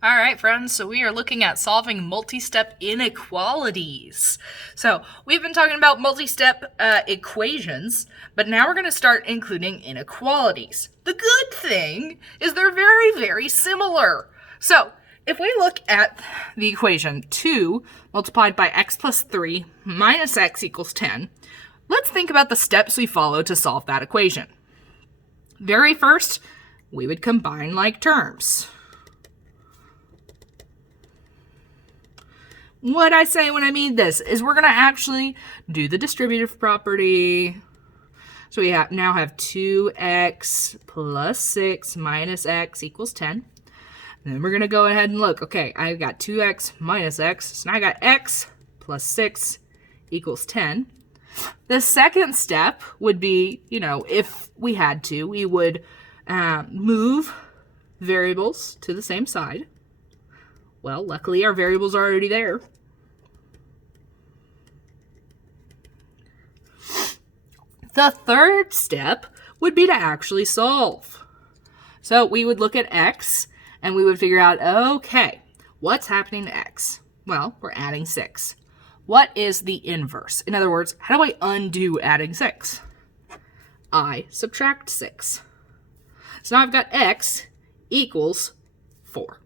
All right, friends, so we are looking at solving multi-step inequalities. So we've been talking about multi-step equations, but now we're going to start including inequalities. The good thing is they're very, very similar. So if we look at the equation 2 multiplied by x plus 3 minus x equals 10, let's think about the steps we follow to solve that equation. Very first, we would combine like terms. What I say when I mean this is we're going to actually do the distributive property. So we now have 2x plus 6 minus x equals 10. And then we're going to go ahead and look. Okay, I've got 2x minus x. So now I got x plus 6 equals 10. The second step would be, if we had to, we would move variables to the same side. Well, luckily our variables are already there. The third step would be to actually solve. So we would look at x and we would figure out, okay, what's happening to x? Well, we're adding 6. What is the inverse? In other words, how do I undo adding 6? I subtract 6. So now I've got x equals 4.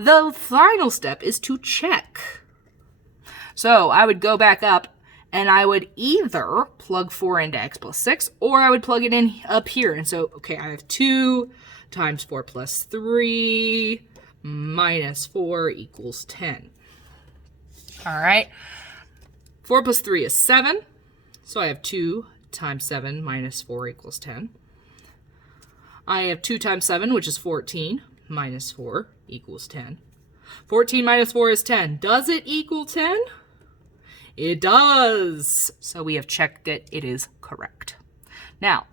The final step is to check. So I would go back up and I would either plug 4 into x plus 6 or I would plug it in up here. And so, okay, I have 2 times 4 plus 3 minus 4 equals 10. All right. 4 plus 3 is 7. So I have 2 times 7 minus 4 equals 10. I have 2 times 7, which is 14, minus 4 equals 10. 14 minus 4 is 10. Does it equal 10? It does. So we have checked it. It is correct. Now,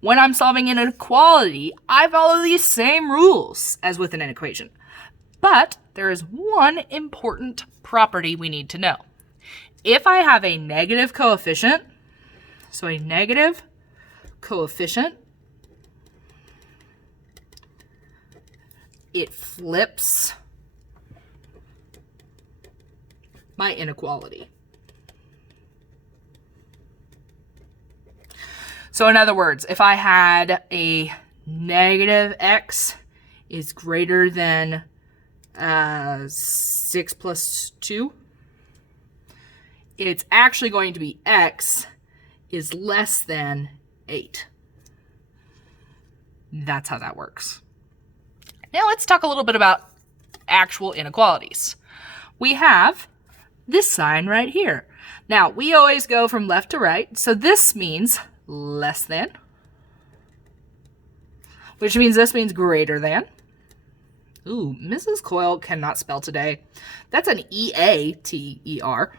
when I'm solving an inequality, I follow these same rules as with an equation. But there is one important property we need to know. If I have a negative coefficient, so a negative coefficient, it flips my inequality. So in other words, if I had a negative x is greater than 6 plus 2, it's actually going to be x is less than 8. That's how that works. Now let's talk a little bit about actual inequalities. We have this sign right here. Now, we always go from left to right, so this means less than, which means this means greater than. Ooh, Mrs. Coyle cannot spell today. That's an E-A-T-E-R.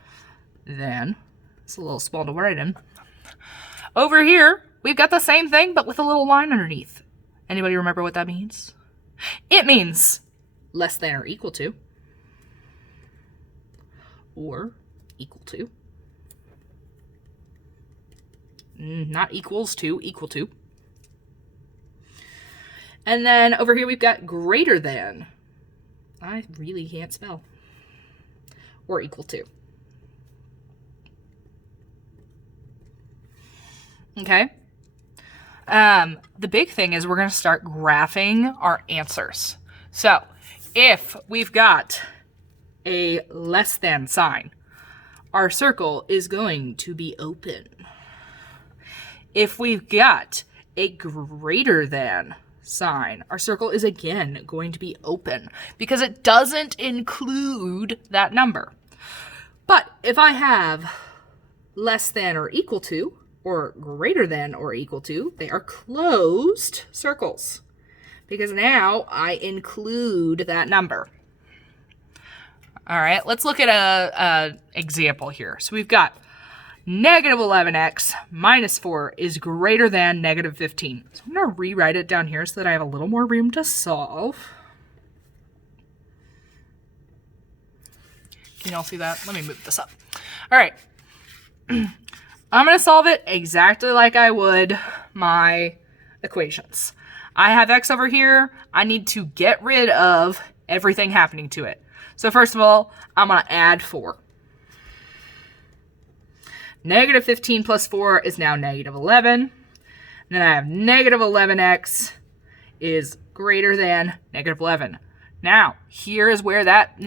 Then, it's a little small to write in. Over here, we've got the same thing, but with a little line underneath. Anybody remember what that means? It means less than or equal to, or equal to. Not equals to, equal to. And then over here we've got greater than. I really can't spell. Or equal to. Okay. The big thing is we're going to start graphing our answers. So if we've got a less than sign, our circle is going to be open. If we've got a greater than sign, our circle is again going to be open because it doesn't include that number. But if I have less than or equal to, or greater than or equal to, they are closed circles because now I include that number. All right, let's look at a example here. So we've got negative 11x minus 4 is greater than negative 15. So I'm going to rewrite it down here so that I have a little more room to solve. Can you all see that? Let me move this up. All right. I'm going to solve it exactly like I would my equations. I have x over here. I need to get rid of everything happening to it. So first of all, I'm going to add 4. Negative 15 plus 4 is now negative 11. And then I have negative 11x is greater than negative 11. Now, here is where that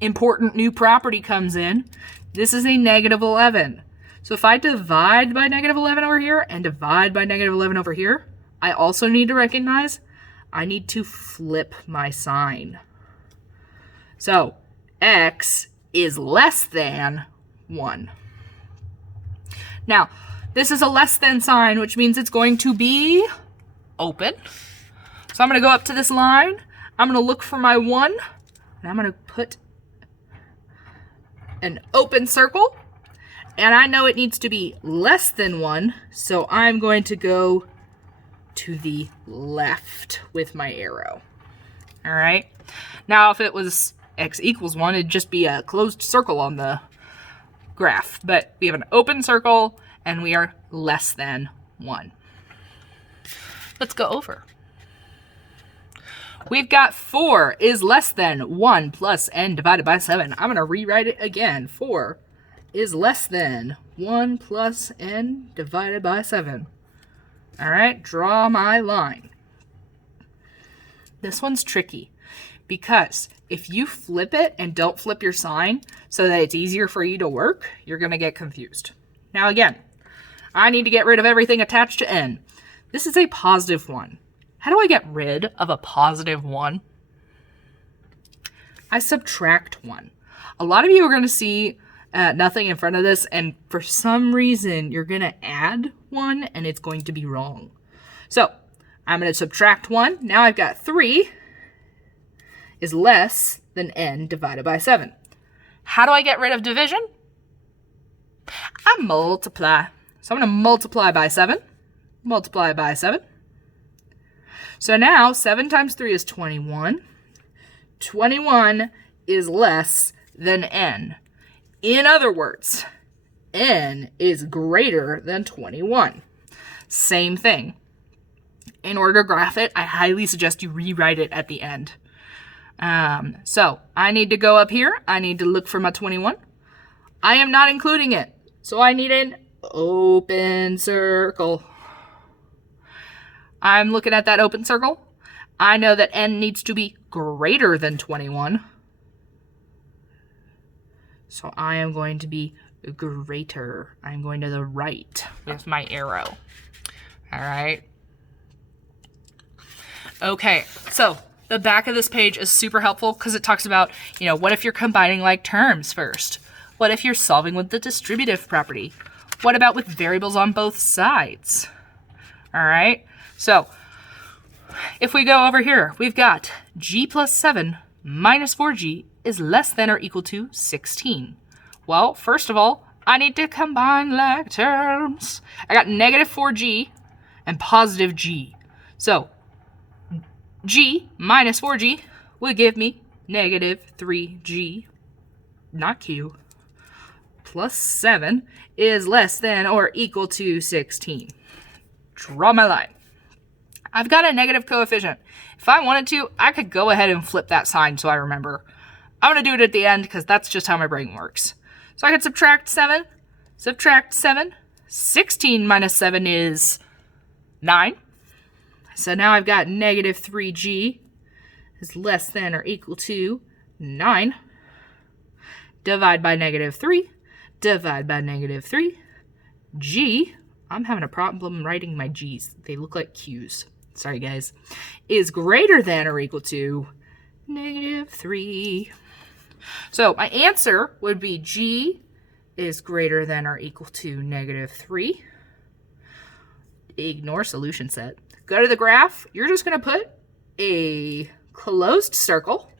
important new property comes in. This is a negative 11. So if I divide by negative 11 over here and divide by negative 11 over here, I also need to recognize I need to flip my sign. So x is less than 1. Now, this is a less than sign, which means it's going to be open. So I'm going to go up to this line. I'm going to look for my 1, and I'm going to put an open circle. And I know it needs to be less than 1, so I'm going to go to the left with my arrow. All right. Now, if it was x equals 1, it'd just be a closed circle on the graph. But we have an open circle, and we are less than 1. Let's go over. We've got 4 is less than 1 plus n divided by 7. I'm going to rewrite it again. 4 is less than 1 plus n divided by 7. All right, draw my line. This one's tricky because if you flip it and don't flip your sign so that it's easier for you to work, you're going to get confused. Now again, I need to get rid of everything attached to n. This is a positive 1. How do I get rid of a positive 1? I subtract 1. A lot of you are going to see nothing in front of this, and for some reason, you're going to add 1, and it's going to be wrong. So, I'm going to subtract 1. Now I've got 3 is less than n divided by 7. How do I get rid of division? I multiply. So I'm going to multiply by 7. Multiply by 7. So now 7 times 3 is 21. 21 is less than n. In other words, n is greater than 21. Same thing. In order to graph it, I highly suggest you rewrite it at the end. So I need to go up here. I need to look for my 21. I am not including it. So I need an open circle. I'm looking at that open circle. I know that n needs to be greater than 21. So I am going to be greater. I'm going to the right with my arrow. All right. Okay, so the back of this page is super helpful because it talks about, what if you're combining like terms first? What if you're solving with the distributive property? What about with variables on both sides? All right, so if we go over here, we've got g plus 7 minus 4g is less than or equal to 16. Well, first of all, I need to combine like terms. I got negative 4g and positive g. So g minus 4g would give me negative 3g, not q, plus 7 is less than or equal to 16. Draw my line. I've got a negative coefficient. If I wanted to, I could go ahead and flip that sign so I remember. I'm going to do it at the end because that's just how my brain works. So I could subtract 7. Subtract 7. 16 minus 7 is 9. So now I've got negative 3g is less than or equal to 9. Divide by negative 3. Divide by negative 3. G, I'm having a problem writing my g's. They look like q's. Sorry, guys. Is greater than or equal to negative 3. So my answer would be g is greater than or equal to negative 3. Ignore solution set. Go to the graph. You're just going to put a closed circle,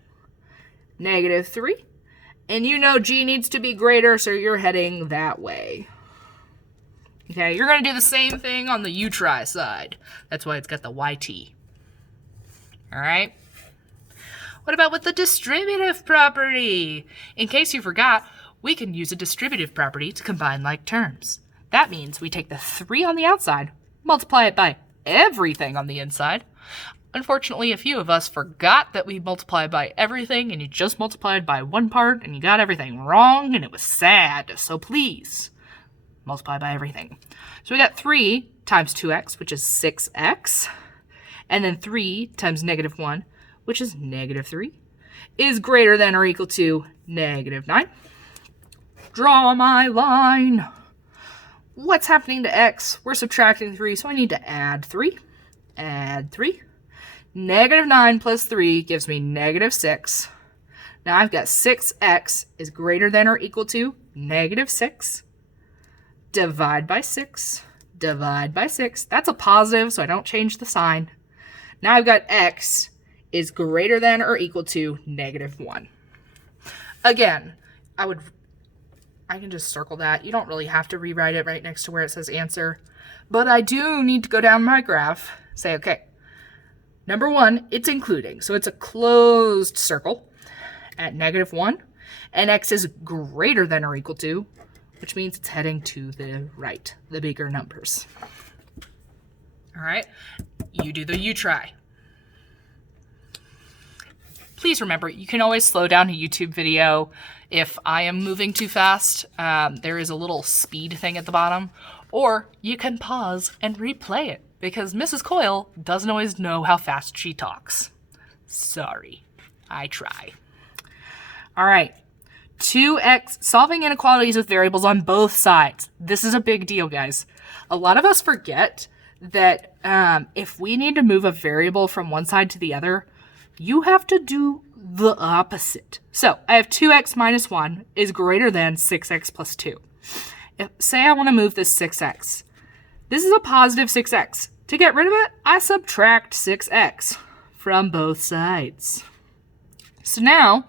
negative 3. And you know g needs to be greater, so you're heading that way. Okay, you're going to do the same thing on the u-try side. That's why it's got the yt. All right? What about with the distributive property? In case you forgot, we can use a distributive property to combine like terms. That means we take the 3 on the outside, multiply it by everything on the inside, Unfortunately, a few of us forgot that we multiplied by everything, and you just multiplied by one part, and you got everything wrong, and it was sad. So please, multiply by everything. So we got 3 times 2x, which is 6x, and then 3 times negative 1, which is negative 3, is greater than or equal to negative 9. Draw my line. What's happening to x? We're subtracting 3, so I need to add 3. Add 3. Negative 9 plus 3 gives me negative 6. Now I've got 6x is greater than or equal to negative 6. Divide by 6. Divide by 6. That's a positive, so I don't change the sign. Now I've got x is greater than or equal to negative 1. Again, I can just circle that. You don't really have to rewrite it right next to where it says answer. But I do need to go down my graph, say, okay, number 1, it's including. So it's a closed circle at negative 1. And x is greater than or equal to, which means it's heading to the right, the bigger numbers. All right, you try. Please remember, you can always slow down a YouTube video if I am moving too fast. There is a little speed thing at the bottom, or you can pause and replay it because Mrs. Coyle doesn't always know how fast she talks. Sorry, I try. All right, 2x, solving inequalities with variables on both sides. This is a big deal, guys. A lot of us forget that if we need to move a variable from one side to the other, you have to do the opposite. So I have 2x minus 1 is greater than 6x plus 2. Say I want to move this 6x. This is a positive 6x. To get rid of it, I subtract 6x from both sides. So now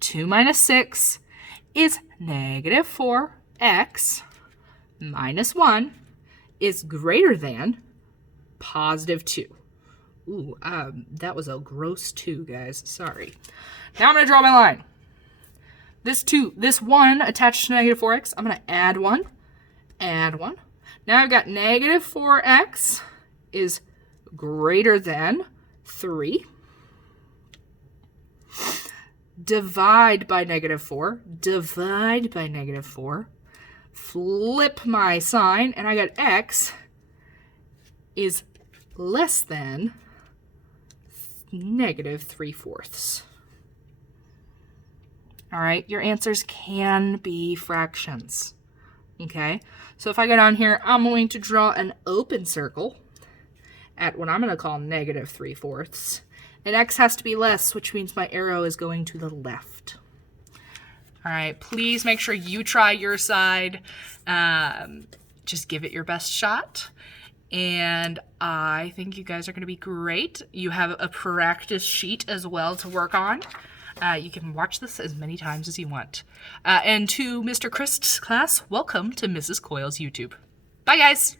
2 minus 6 is negative 4x minus 1 is greater than positive 2. Ooh, that was a gross 2, guys. Sorry. Now I'm going to draw my line. This 1 attached to negative 4x, I'm going to add 1. Add 1. Now I've got negative 4x is greater than 3. Divide by negative 4. Divide by negative 4. Flip my sign, and I got x is less than negative 3/4. All right, your answers can be fractions. Okay, so if I go down here, I'm going to draw an open circle at what I'm going to call negative 3/4. And x has to be less, which means my arrow is going to the left. All right, please make sure you try your side. Just give it your best shot. And I think you guys are going to be great. You have a practice sheet as well to work on. You can watch this as many times as you want. And to Mr. Christ's class, welcome to Mrs. Coyle's YouTube. Bye, guys.